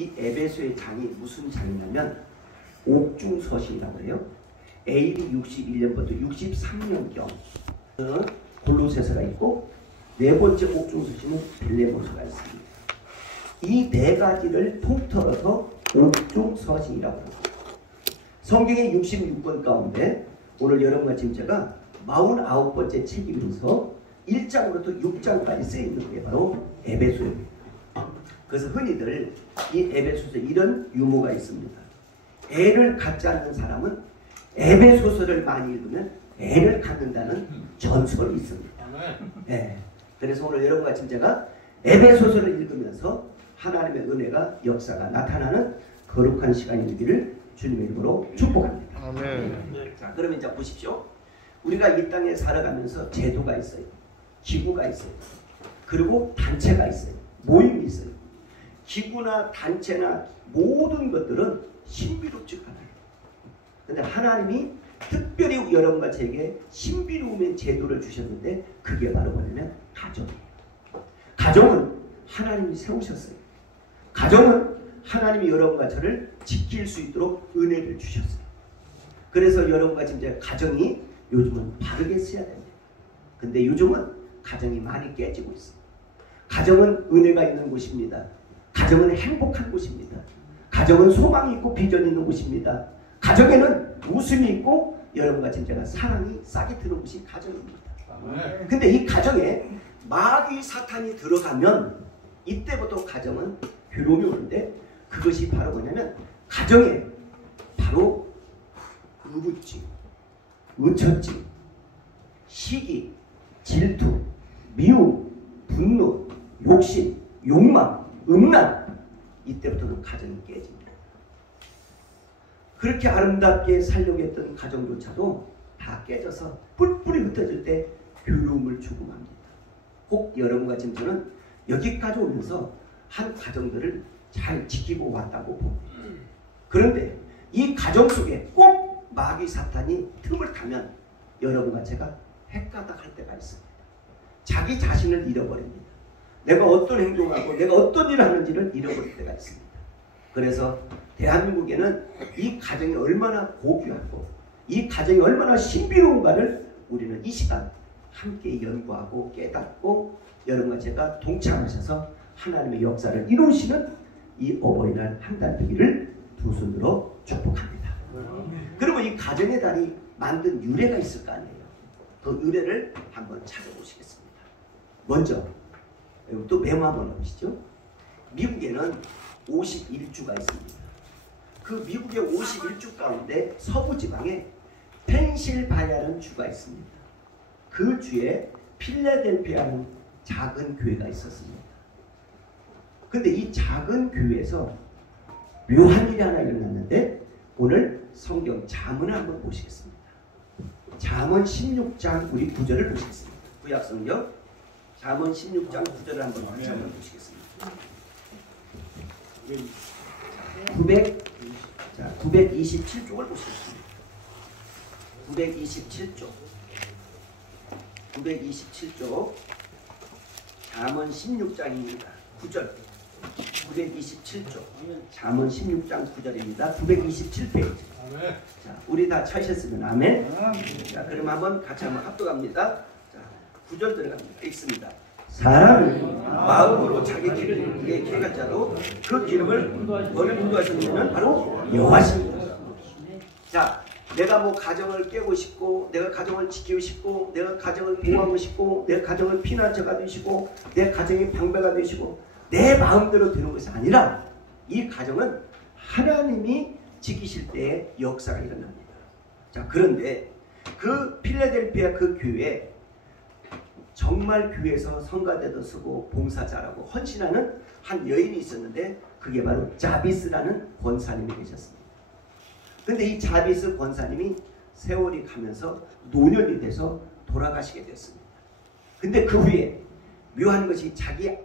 이 에베소의 장이 무슨 장이냐면 옥중서신이라고 해요. AD 61년부터 63년경 골로새서가 있고, 네 번째 옥중서신은 빌레몬서가 있습니다. 이 네 가지를 통틀어서 옥중서신이라고 합니다. 성경의 66권 가운데 오늘 여러분과 지금 제가 49번째 책이면서 1장부터 6장까지 쓰여있는 게 바로 에베소입니다. 그래서 흔히들 이 에베소서 이런 유머가 있습니다. 애를 갖지 않는 사람은 에베소서를 많이 읽으면 애를 갖는다는 전설이 있습니다. 네. 그래서 오늘 여러분과 지금 제가 에베소서를 읽으면서 하나님의 은혜가 역사가 나타나는 거룩한 시간이 되기를 주님의 이름으로 축복합니다. 아멘. 자, 그러면 이제 보십시오. 우리가 이 땅에 살아가면서 제도가 있어요. 기구가 있어요. 그리고 단체가 있어요. 모임이 있어요. 기구나 단체나 모든 것들은 신비롭지가 않아요. 근데 하나님이 특별히 여러분과 제게 신비로움의 제도를 주셨는데, 그게 바로 뭐냐면 가정이에요. 가정은 하나님이 세우셨어요. 가정은 하나님이 여러분과 저를 지킬 수 있도록 은혜를 주셨어요. 그래서 여러분과 지금 이제 가정이 요즘은 바르게 써야 됩니다. 근데 요즘은 가정이 많이 깨지고 있어요. 가정은 은혜가 있는 곳입니다. 가정은 행복한 곳입니다. 가정은 소망이 있고 비전이 있는 곳입니다. 가정에는 웃음이 있고 여러분과 진짜가 사랑이 싹이 트는 곳이 가정입니다. 근데 이 가정에 마귀 사탄이 들어가면 이때부터 가정은 괴로움이 오는데, 그것이 바로 뭐냐면 가정에 바로 의붓지, 의처지, 시기, 질투, 미움, 분노, 욕심, 욕망, 음란, 이때부터는 가정이 깨집니다. 그렇게 아름답게 살려고 했던 가정조차도 다 깨져서 뿔뿔이 흩어질 때 괴로움을 주고 맙니다. 혹 여러분과 지금 저는 여기까지 오면서 한 가정들을 잘 지키고 왔다고 봅니다. 그런데 이 가정 속에 꼭 마귀 사탄이 틈을 타면 여러분과 제가 헷가닥할 때가 있습니다. 자기 자신을 잃어버립니다. 내가 어떤 행동을 하고 내가 어떤 일을 하는지를 잃어버릴 때가 있습니다. 그래서 대한민국에는 이 가정이 얼마나 고귀하고 이 가정이 얼마나 신비로운가를 우리는 이 시간 함께 연구하고 깨닫고 여러분과 제가 동참하셔서 하나님의 역사를 이루시는 이 어버이날 한 달 되기를 두 손으로 축복합니다. 그리고 이 가정의 달이 만든 유래가 있을 거 아니에요. 그 유래를 한번 찾아보시겠습니다. 먼저 또 메모 한번 해보시죠. 미국에는 51주가 있습니다. 그 미국의 51주 가운데 서부 지방에 펜실바니아라는 주가 있습니다. 그 주에 필라델피아라는 작은 교회가 있었습니다. 근데 이 작은 교회에서 묘한 일이 하나 일어났는데, 오늘 성경 잠언을 한번 보시겠습니다. 잠언 16장 우리 9절을 보시겠습니다. 구약 성경 잠언 16장 9절을 한번 보시겠습니다. 927쪽을 보시겠습니다. 927쪽 잠언 16장입니다. 9절 927쪽 잠언 16장 9절입니다. 927페이지. 자, 우리 다 찾으셨으면 아멘. 자, 그럼 한번 같이 한번 합독합니다. 자, 9절 들어갑니다. 읽습니다. 사람은 마음으로 자기 길을 계획한 자도 그 기름을 어느 인도하셨냐면 바로 여호와십니다. 자, 내가 뭐 가정을 깨고 싶고, 내가 가정을 지키고 싶고, 내가 가정을 보호하고 싶고, 내 가정을 피난처가 되시고, 내 가정이 방배가 되시고, 내 마음대로 되는 것이 아니라 이 가정은 하나님이 지키실 때의 역사가 일어납니다. 자, 그런데 그 필라델피아 그 교회에 정말 교회에서 성가대도 쓰고 봉사 잘하고 헌신하는 한 여인이 있었는데, 그게 바로 자비스라는 권사님이 계셨습니다. 근데 이 자비스 권사님이 세월이 가면서 노년이 돼서 돌아가시게 됐습니다. 근데 그 후에 묘한 것이 자기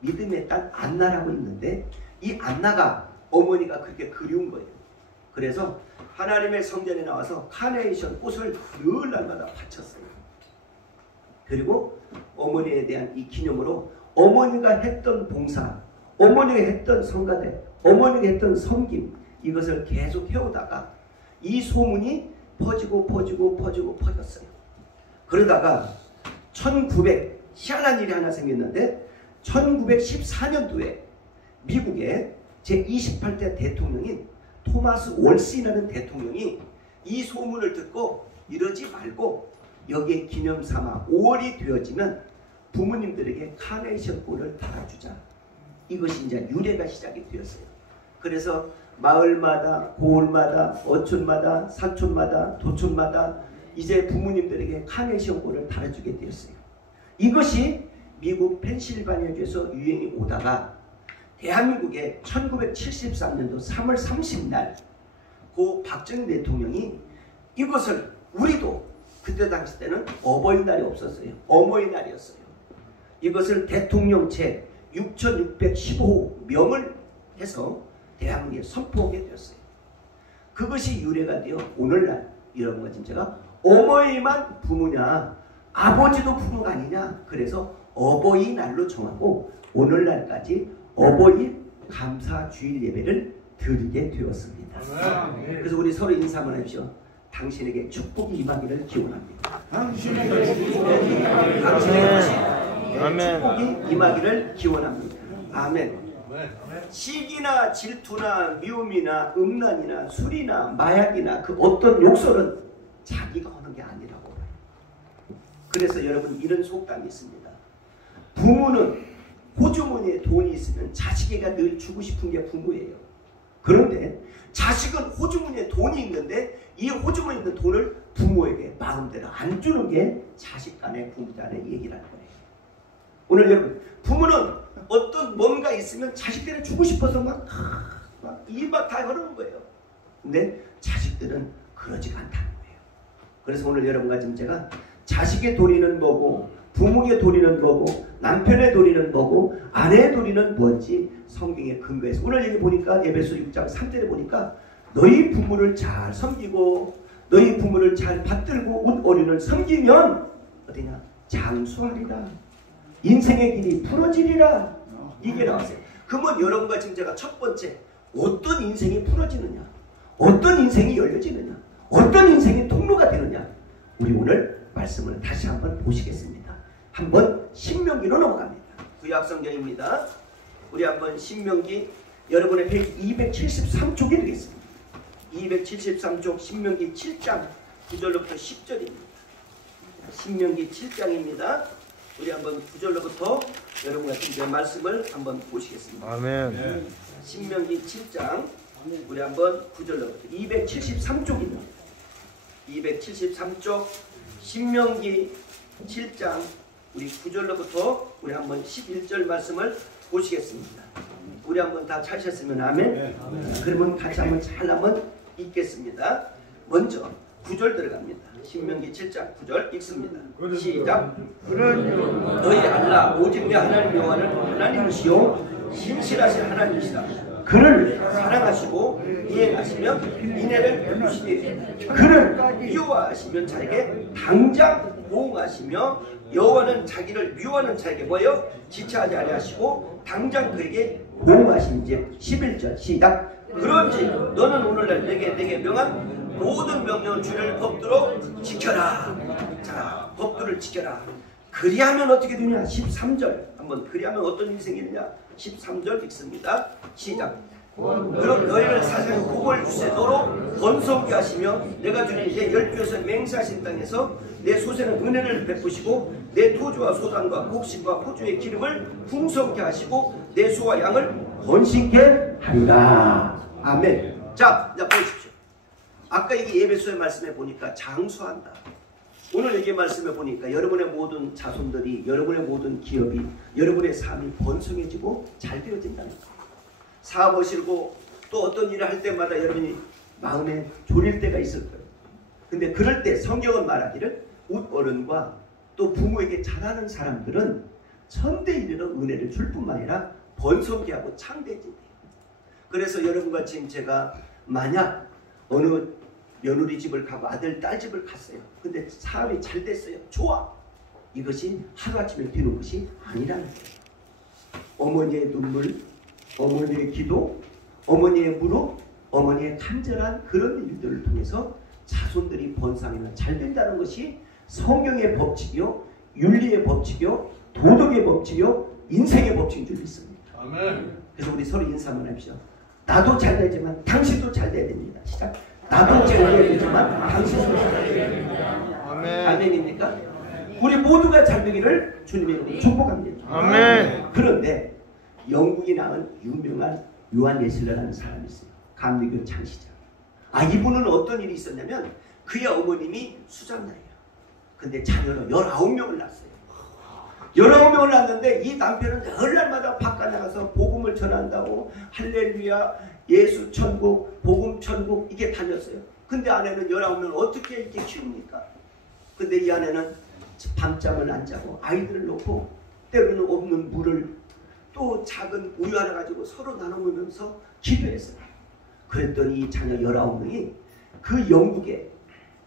믿음의 딸 안나라고 있는데, 이 안나가 어머니가 그렇게 그리운 거예요. 그래서 하나님의 성전에 나와서 카네이션 꽃을 늘 날마다 바쳤어요. 그리고 어머니에 대한 이 기념으로 어머니가 했던 봉사, 어머니가 했던 성가대, 어머니가 했던 섬김, 이것을 계속 해오다가 이 소문이 퍼졌어요. 그러다가 희한한 일이 하나 생겼는데 1914년도에 미국의 제28대 대통령인 토마스 월시라는 대통령이 이 소문을 듣고 이러지 말고 여기에 기념삼아 5월이 되어지면 부모님들에게 카네이션 꽃을 달아주자. 이것이 이제 유래가 시작이 되었어요. 그래서 마을마다, 고을마다, 어촌마다, 산촌마다, 도촌마다 이제 부모님들에게 카네이션 꽃을 달아주게 되었어요. 이것이 미국 펜실바니아주에서 유행이 오다가 대한민국에 1973년도 3월 30날 고 박정희 대통령이 이것을 우리도 그때 당시 때는 어버이날이 없었어요. 어머니날이었어요. 이것을 대통령체 6615명을 해서 대한민국에 선포하게 되었어요. 그것이 유래가 되어 오늘날 이런 거지 제가 어머니만 부모냐 아버지도 부모가 아니냐 그래서 어버이날로 정하고 오늘날까지 어버이 감사주일 예배를 드리게 되었습니다. 그래서 우리 서로 인사 한번 해주시오. 당신에게 축복이 임하기를 기원합니다. 당신에게 축복이 임하기를 기원합니다. 아멘. 시기나 질투나 미움이나 음란이나 술이나 마약이나 그 어떤 욕설은 자기가 하는 게 아니라고. 그래서 여러분 이런 속담이 있습니다. 부모는 호주머니에 돈이 있으면 자식에게 늘 주고 싶은 게 부모예요. 그런데 자식은 호주머니에 돈이 있는데 이 호주머니에 있는 돈을 부모에게 마음대로 안 주는 게 자식 간의 부모 간의 얘기라는 거예요. 오늘 여러분 부모는 어떤 뭔가 있으면 자식들은 주고 싶어서 막 입 다 흐르는 거예요. 근데 자식들은 그러지가 않다는 거예요. 그래서 오늘 여러분과 지금 제가 자식의 도리는 뭐고 부모의 도리는 뭐고 남편의 도리는 뭐고 아내의 도리는 뭔지 성경에 근거해서 오늘 여기 보니까 에베소 6장 3절에 보니까 너희 부모를 잘 섬기고 너희 부모를 잘 받들고 웃 어린을 섬기면 어디냐 장수하리라 인생의 길이 풀어지리라 이게 나왔어요. 그러면 여러분과 지금 제가 첫 번째 어떤 인생이 풀어지느냐 어떤 인생이 열려지느냐 어떤 인생이 통로가 되느냐 우리 오늘 말씀을 다시 한번 보시겠습니다. 한번 신명기로 넘어갑니다. 구약성경입니다. 우리 한번 신명기 여러분의 페이지 273쪽이 되겠습니다. 273쪽 신명기 7장 9절로부터 10절입니다. 신명기 7장입니다. 우리 한번 9절로부터 여러분과 함께 말씀을 한번 보시겠습니다. 아멘. 신명기 7장 우리 한번 9절로부터 273쪽입니다. 273쪽 신명기 7장 우리 9절로부터 우리 한번 11절 말씀을 보시겠습니다. 우리 한번 다 찾으셨으면 아멘. 그러면 같이 한번 잘 한번 읽겠습니다. 먼저 9절 들어갑니다. 신명기 7장 9절 읽습니다. 시작. 너희 알라 오직 내 하나님 여호와는 하나님이시요 신실하신 하나님이시다. 그를 사랑하시고 이행하시면 인애를 베푸시되 그를 미워하시면 자에게 당장 보응하시며 여호와는 자기를 미워하는 자에게 뭐요? 지체하지 아니하시고 당장 그에게 보응하신지 11절 시작. 그런지 너는 오늘날 내게 명한 모든 명령을 주를 법도로 지켜라. 자, 법도를 지켜라. 그리하면 어떻게 되냐? 13절 한번 그리하면 어떤 인생이 되냐? 13절 읽습니다. 시작. 그럼 너희를 사상의 복을 주세 너로 번성케 하시며 내가 주는 내 열두에서 맹세하신 땅에서 내 소생은 은혜를 베푸시고 내 토주와 소단과 곡식과 포주의 기름을 풍성케 하시고 내 소와 양을 번식케 하리라. 아멘. 자, 보십시오. 아까 이게 예배소의 말씀에 보니까 장수한다. 오늘 여기 말씀에 보니까 여러분의 모든 자손들이 여러분의 모든 기업이 여러분의 삶이 번성해지고 잘 되어진다는 거예요. 사업하시고 또 어떤 일을 할 때마다 여러분이 마음에 졸일 때가 있을 거예요. 근데 그럴 때 성경은 말하기를 웃 어른과 또 부모에게 잘하는 사람들은 천대 이르러 은혜를 줄 뿐만 아니라 번성케 하고 창대해진대요. 그래서 여러분과 지금 제가 만약 어느 며느리 집을 가고 아들 딸 집을 갔어요. 근데 사업이 잘 됐어요. 좋아. 이것이 하루아침에 되는 것이 아니라는 거예요. 어머니의 눈물, 어머니의 기도, 어머니의 무릎, 어머니의 간절한 그런 일들을 통해서 자손들이 번성이나 잘 된다는 것이 성경의 법칙이요, 윤리의 법칙이요, 도덕의 법칙이요, 인생의 법칙인 줄 믿습니다. 아멘. 그래서 우리 서로 인사 한번 합시다. 나도 잘 되지만 당신도 잘 돼야 됩니다. 시작. 나도 잘 돼야 되지만 당신도 잘 돼야 됩니다. 아멘. 아멘입니까? 우리 모두가 잘 되기를 주님의 이름으로 축복합니다. 아멘. 그런데 영국이 낳은 유명한 요한 웨슬레라는 사람이 있어요. 감리교 창시자. 이분은 어떤 일이 있었냐면 그의 어머님이 수장나예요. 근데 자녀를 19명을 낳았어요. 19명을 낳았는데 이 남편은 열날마다 바깥 나가서 복음을 전한다고 할렐루야, 예수 천국, 복음 천국 이게 다녔어요. 근데 아내는 19명을 어떻게 이렇게 키웁니까? 근데 이 아내는 밤잠을 안 자고 아이들을 놓고 때로는 없는 물을 또 작은 우유 하나 가지고 서로 나눠보면서 기도했어요. 그랬더니 이 자녀 19명이 그 영국의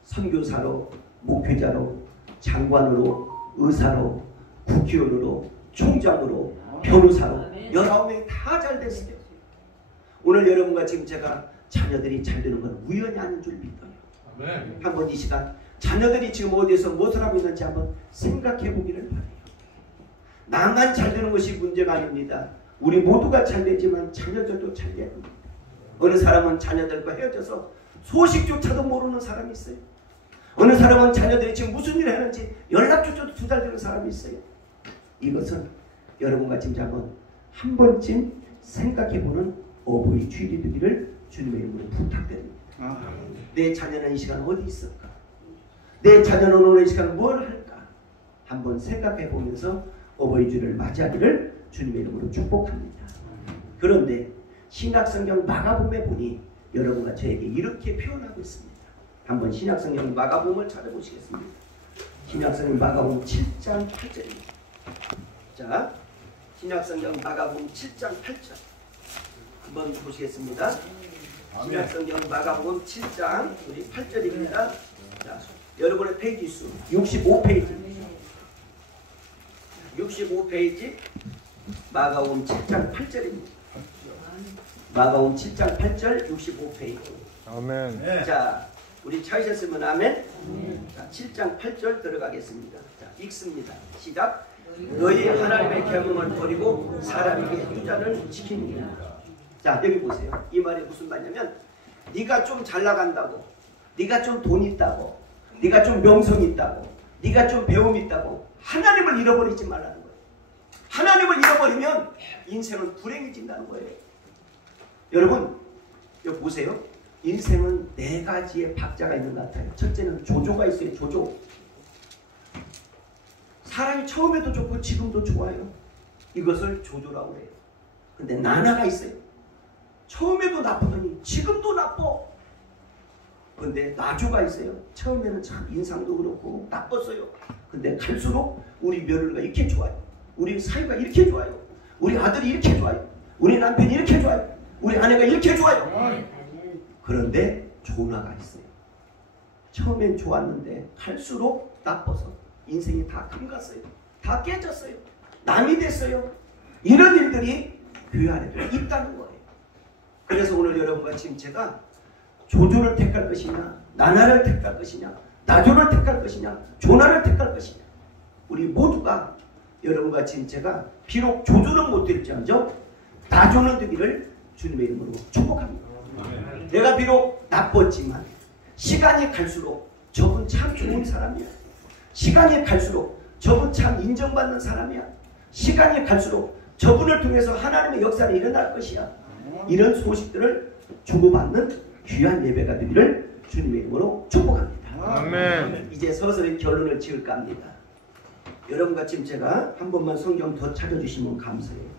선교사로, 목회자로, 장관으로, 의사로, 국회의원으로, 총장으로, 변호사로 19명이 다 잘 됐어요. 오늘 여러분과 지금 제가 자녀들이 잘 되는 건 우연이 아닌 줄 믿어요. 아멘. 한번 이 시간 자녀들이 지금 어디에서 무엇을 하고 있는지 한번 생각해 보기를 바라요. 나만 잘 되는 것이 문제가 아닙니다. 우리 모두가 잘 되지만 자녀들도 잘 돼야 됩니다. 어느 사람은 자녀들과 헤어져서 소식조차도 모르는 사람이 있어요. 어느 사람은 자녀들이 지금 무슨 일을 하는지 연락조차도 2달 되는 사람이 있어요. 이것은 여러분과 지금 한 번쯤 생각해보는 어버이 주일이 되기를 주님의 이름으로 부탁드립니다. 내 자녀는 이 시간 어디 있을까? 내 자녀는 오늘 이 시간 뭘 할까? 한번 생각해보면서 어버이 주일을 맞이하기를 주님의 이름으로 축복합니다. 그런데 신약성경 마가복음에 보니 여러분과 저에게 이렇게 표현하고 있습니다. 한번 신약성경 마가복음을 찾아보시겠습니다. 신약성경 마가복음 7장 8절입니다. 자, 신약성경 마가복음 7장 8절 한번 보시겠습니다. 신약성경 마가복음 7장 우리 8절입니다. 자, 여러분의 페이지 수 65페이지입니다. 65페이지 마가복음 7장 8절입니다. 마가복음 7장 8절 65페이지. 아멘. 자, 우리 찾으셨으면 아멘. 자, 7장 8절 들어가겠습니다. 자, 읽습니다. 시작. 너희 하나님의 계명을 버리고 사람에게 휴자를 지키느니라. 자, 여기 보세요. 이 말이 무슨 말이냐면 네가 좀 잘 나간다고, 네가 좀 돈 있다고, 네가 좀 명성 있다고, 네가 좀 배움 있다고 하나님을 잃어버리지 말라는 거예요. 하나님을 잃어버리면 인생은 불행해진다는 거예요. 여러분, 여기 보세요. 인생은 4가지의 박자가 있는 것 같아요. 첫째는 조조가 있어요. 조조. 사람이 처음에도 좋고 지금도 좋아요. 이것을 조조라고 해요. 근데 나나가 있어요. 처음에도 나쁘더니 지금도 나빠. 근데 나조가 있어요. 처음에는 참 인상도 그렇고 나빴어요. 근데 갈수록 우리 며느리가 이렇게 좋아요. 우리 사이가 이렇게 좋아요. 우리 아들이 이렇게 좋아요. 우리 남편이 이렇게 좋아요. 우리 아내가 이렇게 좋아요. 그런데 조나가 있어요. 처음엔 좋았는데 갈수록 나빠서 인생이 다 금갔어요. 다 깨졌어요. 남이 됐어요. 이런 일들이 교회 안에도 있다는 거예요. 그래서 오늘 여러분과 지금 제가 조조를 택할 것이냐, 나나를 택할 것이냐, 나조를 택할 것이냐, 조나를 택할 것이냐, 우리 모두가 여러분과 지금 제가 비록 조조는 못 될지언정 나조는 되기를 주님의 이름으로 축복합니다. 내가 비록 나빴지만 시간이 갈수록 저분 참 좋은 사람이야. 시간이 갈수록 저분 참 인정받는 사람이야. 시간이 갈수록 저분을 통해서 하나님의 역사가 일어날 것이야. 이런 소식들을 주고받는 귀한 예배가 되기를 주님의 이름으로 축복합니다. 아멘. 이제 서서히 결론을 지을까 합니다. 여러분과 지금 제가 한 번만 성경 더 찾아주시면 감사해요.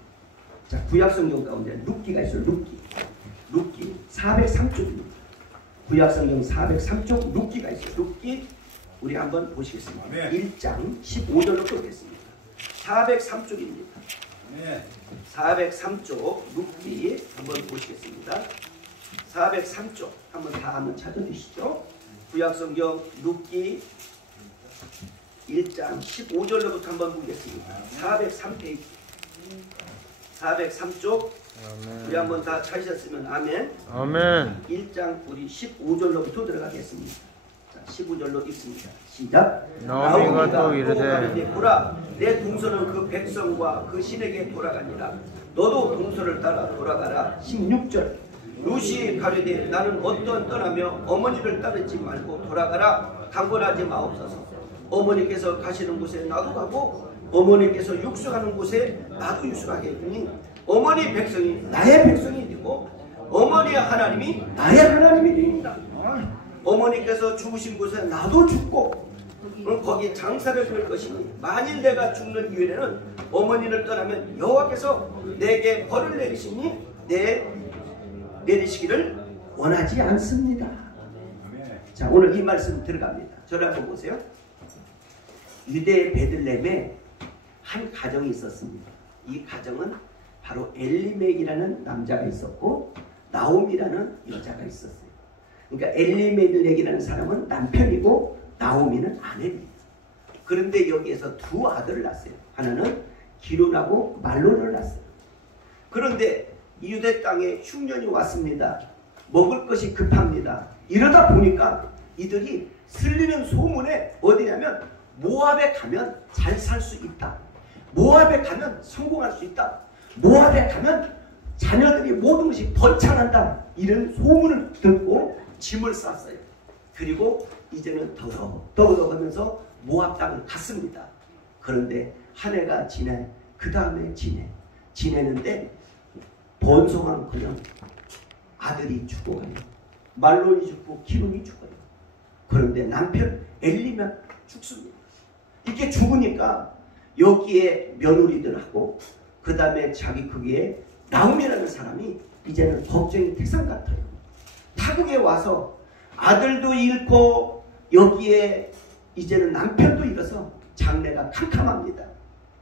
자, 구약 성경 가운데 룻기가 있어요. 룻기 403쪽입니다. 구약 성경 403쪽 룻기가 있어요. 룻기 우리 한번 보시겠습니다. 1장 15절로 보겠습니다. 403쪽입니다. 403쪽 룻기 한번 보시겠습니다. 403쪽 한번 찾아주시죠. 구약성경 룻기 1장 15절로부터 한번 보겠습니다. 403페이지 403쪽 우리 한번 다 찾으셨으면 아멘. 아멘. 1장 우리 15절로부터 들어가겠습니다. 자, 15절로 읽습니다. 시작. 나오미가 또 이르되 보라, 내 동서는 그 백성과 그 신에게 돌아가니라. 너도 동서를 따라 돌아가라. 16절. 룻이 가려되 나는 어떤 떠나며 어머니를 따르지 말고 돌아가라. 강권하지 마옵소서. 어머니께서 가시는 곳에 나도 가고 어머니께서 육수하는 곳에 나도 육수하겠니. 어머니 백성이 나의 백성이 되고 어머니의 하나님이 나의 하나님이 되리라. 어머니께서 죽으신 곳에 나도 죽고 거기 장사를 할 것이니 만일 내가 죽는 이후에는 어머니를 떠나면 여호와께서 내게 벌을 내리시니 내리시기를 원하지 않습니다. 자, 오늘 이 말씀 들어갑니다. 저를 한번 보세요. 유대 베들레헴에 한 가정이 있었습니다. 이 가정은 바로 엘리멜이라는 남자가 있었고 나오미라는 여자가 있었어요. 그러니까 엘리멜렉이라는 사람은 남편이고 나오미는 아내입니다. 그런데 여기에서 두 아들을 낳았어요. 하나는 기론하고 말론을 낳았어요. 그런데 유대 땅에 흉년이 왔습니다. 먹을 것이 급합니다. 이러다 보니까 이들이 슬리는 소문에 어디냐면 모압에 가면 잘 살 수 있다. 모압에 가면 성공할 수 있다. 모압에 가면 자녀들이 모든 것이 번창한다. 이런 소문을 듣고 짐을 쌌어요. 그리고 이제는 더더하면서 모압 땅을 갔습니다. 그런데 한 해가 지내, 그 다음에 지내는데 번성한커녕 아들이 죽어가요. 말론이 죽고 기론이 죽어요. 그런데 남편 엘리만 죽습니다. 이렇게 죽으니까 여기에 며느리들하고 그 다음에 자기 거기에 나오미라는 사람이 이제는 걱정이 태산 같아요. 타국에 와서 아들도 잃고 여기에 이제는 남편도 잃어서 장래가 캄캄합니다.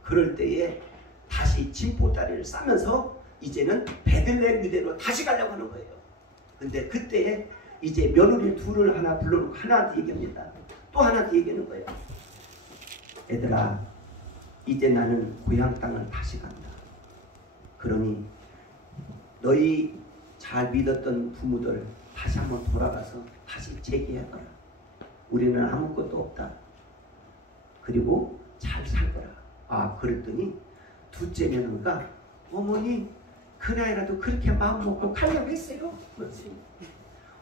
그럴 때에 다시 진보다리를 싸면서 이제는 베들레헴 유대로 다시 가려고 하는 거예요. 근데 그때에 이제 며느리 둘을 하나 불러놓고 하나한테 얘기합니다. 또 하나한테 얘기하는 거예요. 얘들아, 이제 나는 고향 땅을 다시 간다. 그러니 너희 잘 믿었던 부모들 다시 한번 돌아가서 다시 재기해봐라. 우리는 아무것도 없다. 그리고 잘 살 거라. 아, 그랬더니 둘째 며느리가 어머니 그 나이라도 그렇게 마음 먹고 가려고 했어요.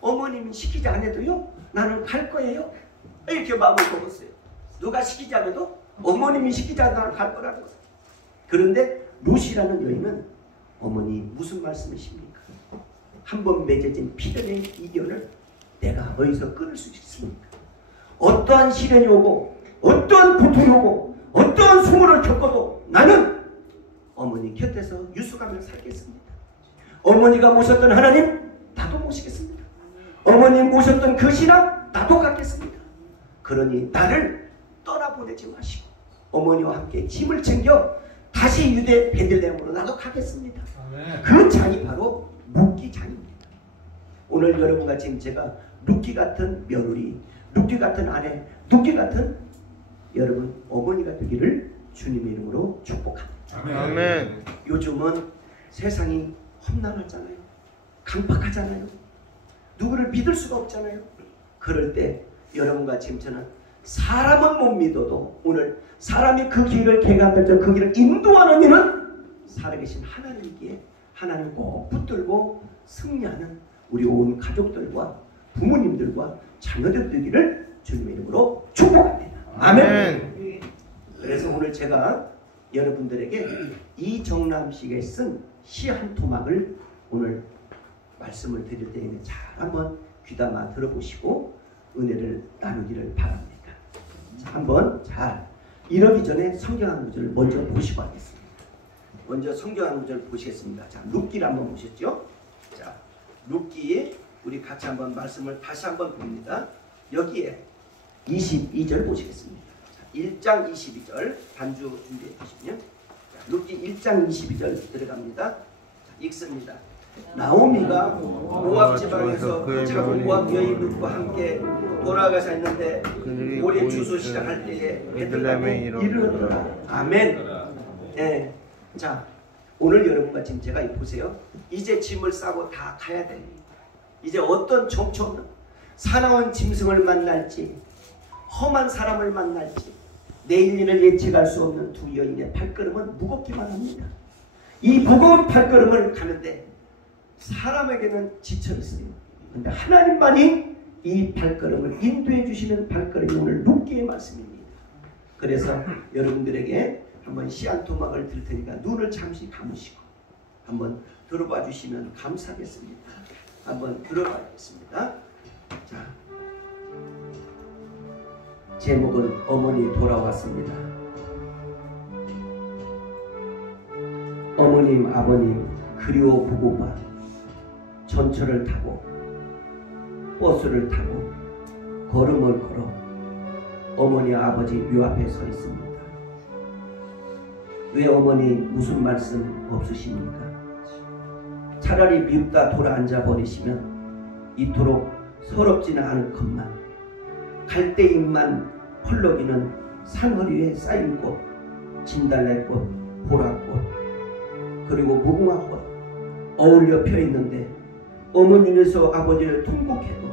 어머님이 시키지 않아도요 나는 갈 거예요. 이렇게 마음을 먹었어요. 누가 시키지 않아도 어머님이 시키지 않아도 나는 갈 거라는 거예요. 그런데 룻이라는 여인은 어머니 무슨 말씀이십니까? 한번 맺어진 피련의 이견을 내가 어디서 끊을 수 있습니까? 어떠한 시련이 오고 어떠한 고통이 오고 어떠한 수모를 겪어도 나는 어머니 곁에서 유숙하며 살겠습니다. 어머니가 모셨던 하나님 나도 모시겠습니다. 어머니 모셨던 그 신앙 나도 갖겠습니다. 그러니 나를 떠나보내지 마시고 어머니와 함께 짐을 챙겨 다시 유대 베들레헴으로 나도 가겠습니다. 그 장이 바로 룻기 장입니다. 오늘 여러분과 지금 제가 룻기 같은 며느리, 룻기 같은 아내, 룻기 같은 여러분 어머니가 되기를 주님의 이름으로 축복합니다. 아멘. 요즘은 세상이 험난하잖아요. 강팍하잖아요. 누구를 믿을 수가 없잖아요. 그럴 때 여러분과 지금 저는 사람은 못 믿어도 오늘 사람이 그 길을 개간하며 그 길을 인도하는 이는 살아계신 하나님께 하나님 꼭 붙들고 승리하는 우리 온 가족들과 부모님들과 자녀들 되기를 주님의 이름으로 축복합니다. 아멘. 그래서 오늘 제가 여러분들에게 이정남 씨가 쓴 시 한 토막을 오늘 말씀을 드릴 때에는 잘 한번 귀담아 들어보시고 은혜를 나누기를 바랍니다. 자, 한번 잘 이러기 전에 성경 한 구절을 먼저 보시고 하겠습니다. 먼저 성경 한 구절 보시겠습니다. 자, 룻기를 한번 보셨죠? 자, 룻기 우리 같이 한번 말씀을 다시 한번 봅니다. 여기에 22절 보시겠습니다. 자, 1장 22절 반주 준비해 주시면 룻기 1장 22절 들어갑니다. 자, 읽습니다. 나오미가 모압 지방에서 그 작은 모압 여인 룻과 함께 돌아가셨는데 올해 추수 시작할 때에 베들레헴에 이르렀더라. 아멘. 네. 자, 오늘 여러분과 지금 제가 보세요. 이제 짐을 싸고 다 가야 돼. 이제 어떤 정처 없는 사나운 짐승을 만날지 험한 사람을 만날지 내일 일을 예측할 수 없는 두 여인의 발걸음은 무겁기만 합니다. 이 무거운 발걸음을 가는데 사람에게는 지쳐 있어요. 그런데 하나님만이 이 발걸음을 인도해 주시는 발걸음이 오늘 룻기의 말씀입니다. 그래서 여러분들에게 한번 시안토막을 들 테니까 눈을 잠시 감으시고 한번 들어봐 주시면 감사하겠습니다. 한번 들어봐야겠습니다. 자, 제목은 어머니 돌아왔습니다. 어머님 아버님 그리워 보고봐 전철을 타고 버스를 타고 걸음을 걸어 어머니 아버지 묘 앞에 서 있습니다. 왜 어머니 무슨 말씀 없으십니까? 차라리 미흡다 돌아 앉아 버리시면 이토록 서럽지는 않을 것만 갈대잎만 펄럭이는 산허리에 쌓인 꽃 진달래꽃 보라꽃 그리고 무궁화꽃 어울려 펴있는데 어머니에서 아버지를 통곡해도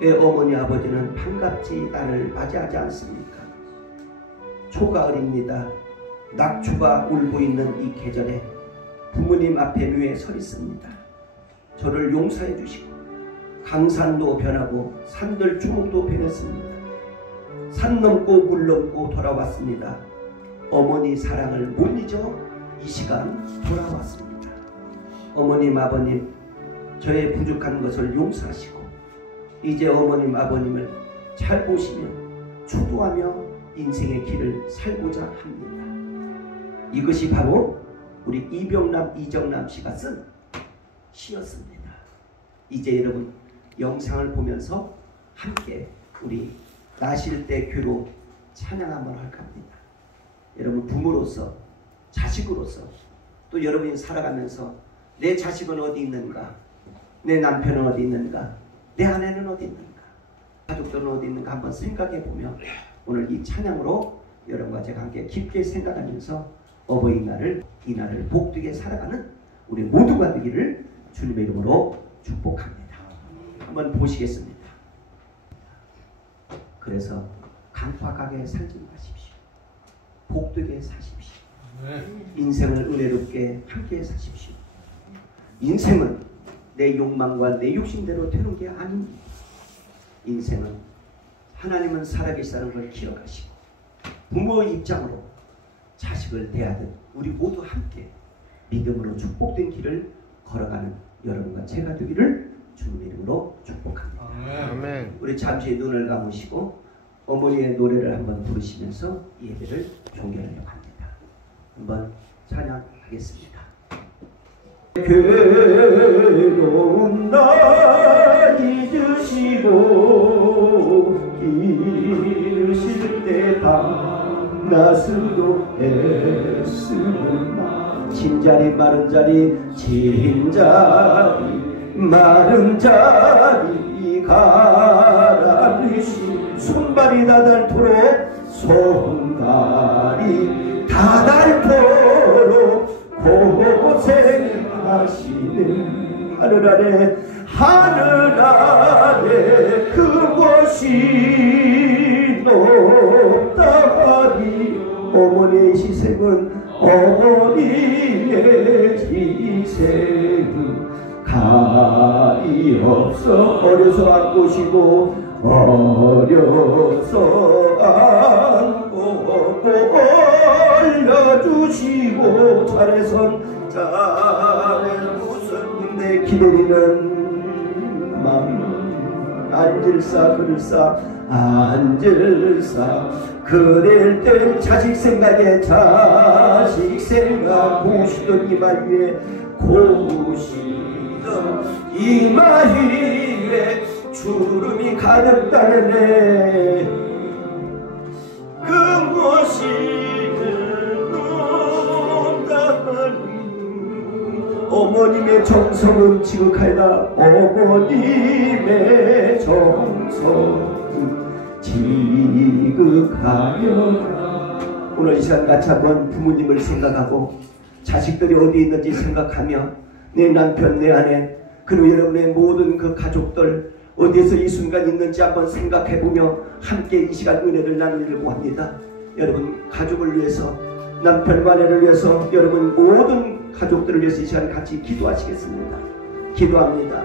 왜 어머니 아버지는 반갑지 나를 맞이하지 않습니까? 초가을입니다. 낙초가 울고 있는 이 계절에 부모님 앞에 묘에 서 있습니다. 저를 용서해 주시고 강산도 변하고 산들 주먹도 변했습니다. 산 넘고 물 넘고 돌아왔습니다. 어머니 사랑을 못 잊어 이 시간 돌아왔습니다. 어머님 아버님 저의 부족한 것을 용서하시고 이제 어머님 아버님을 잘 보시며 추도하며 인생의 길을 살고자 합니다. 이것이 바로 우리 이병남 이정남 씨가 쓴 시였습니다. 이제 여러분 영상을 보면서 함께 우리 나실 때 괴로 찬양 한번 할까 합니다. 여러분 부모로서 자식으로서 또 여러분이 살아가면서 내 자식은 어디 있는가, 내 남편은 어디 있는가, 내 아내는 어디 있는가, 가족들은 어디 있는가 한번 생각해 보면 오늘 이 찬양으로 여러분과 제가 함께 깊게 생각하면서 어버이날을 이날을 복되게 살아가는 우리 모두가 되기를 주님의 이름으로 축복합니다. 한번 보시겠습니다. 그래서 강팍하게 살지 마십시오. 복되게 사십시오. 인생을 은혜롭게 함께 사십시오. 인생은 내 욕망과 내 욕심대로 되는 게 아닙니다. 인생은 하나님은 살아계시다는 걸 기억하시고 부모의 입장으로 자식을 대하듯 우리 모두 함께 믿음으로 축복된 길을 걸어가는 여러분과 제가 되기를 주님의 이름으로 축복합니다. 아멘. 우리 잠시 눈을 감으시고 어머니의 노래를 한번 부르시면서 예배를 종결하려고 합니다. 한번 찬양하겠습니다. 괴로운 날 잊으시고 기르실 때 밤낮으로 애쓰는 진자리 마른 자리 진자리 마른 자리 가라르시 손발이 다닳도록 손발이 다닳도록 고생하시는 하늘 아래 그곳이 높다리 어머니의 희생은 어머니의 희생은 가히 없어 어려서 안고 쉬고 어려서 안고 올려주시고 잘해선 잘해 무슨 내 기다리는 맘 앉을사 그럴사 앉을사 그럴 땐 자식 생각에 자식 생각 고시던 이마 위에 고시던 이마 위에 주름이 가득 따르네 그것이 눈다니 어머님의 정성은 지극하다 어머님의 정성은 지극하여라 오늘 이 시간 같이 한번 부모님을 생각하고 자식들이 어디 있는지 생각하며 내 남편, 내 아내, 그리고 여러분의 모든 그 가족들 어디에서 이 순간 있는지 한번 생각해보며 함께 이 시간 은혜를 나누려고 합니다. 여러분 가족을 위해서, 남편과 아내를 위해서, 여러분 모든 가족들을 위해서 이 시간 같이 기도하시겠습니다. 기도합니다.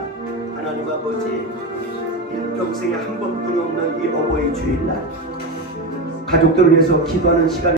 하나님 아버지, 일평생에 한 번뿐이 없는 이 어버이 주일날 가족들을 위해서 기도하는 시간을